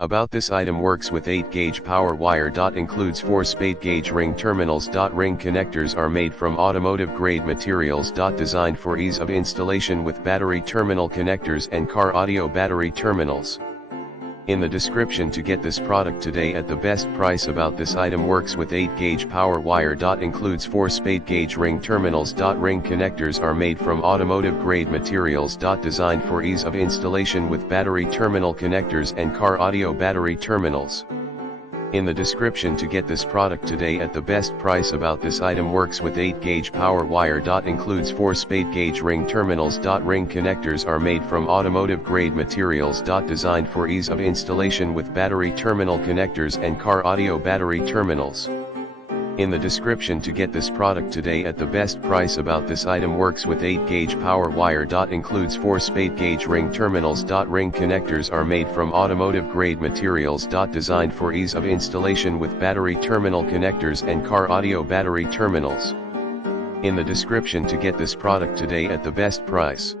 About this item works with 8-gauge power wire. Includes 4 spade gauge ring terminals. Ring connectors are made from automotive grade materials. Designed for ease of installation with battery terminal connectors and car audio battery terminals. In the description to get this product today at the best price. About this item works with 8-gauge power wire. Includes 4 spade gauge ring terminals. Ring connectors are made from automotive grade materials. Designed for ease of installation with battery terminal connectors and car audio battery terminals. In the description to get this product today at the best price. About this item works with 8-gauge power wire. Includes 4 spade gauge ring terminals. Ring connectors are made from automotive grade materials. Designed for ease of installation with battery terminal connectors and car audio battery terminals. In the description to get this product today at the best price. About this item works with 8-gauge power wire. Includes 4 spade gauge ring terminals. Ring connectors are made from automotive grade materials. Designed for ease of installation with battery terminal connectors and car audio battery terminals. In the description to get this product today at the best price.